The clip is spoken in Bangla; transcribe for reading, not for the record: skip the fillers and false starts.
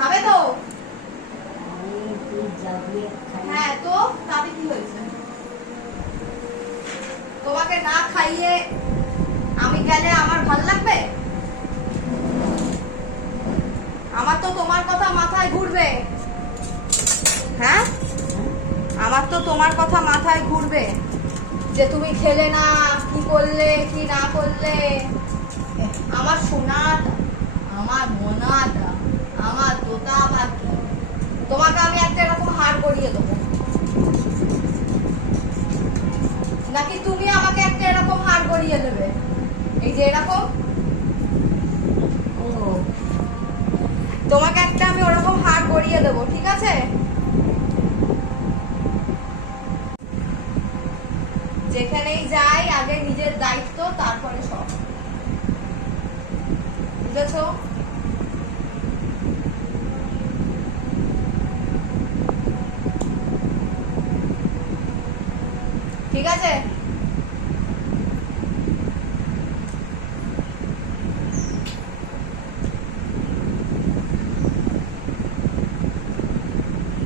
খাবে তো? হ্যাঁ তো তাতে কি হয়েছে? তোমাকে না খাইয়ে আমি গেলে আমার ভাল লাগবে? আমার তো তোমার কথা মাথায় ঘুরবে। হ্যাঁ, আমার তো তোমার কথা মাথায় ঘুরবে যে তুমি খেলে না, কি করলে কি না করলে। আমার সোনাটা, আমার মনাটা, আমার তোতা পাখি, তোমাকে আমি একটা এরকম হার করিয়ে দেবো, নাকি তুমি আমাকে একটা এরকম হার করিয়ে দেবে? এই যে এরকম, তোমাকে একটা আমি ওরকম হার করিয়ে দেবো, ঠিক আছে? যেখানেই যাই আগে নিজের দায়িত্ব, তারপরে সব। বুঝেছো? ঠিক আছে।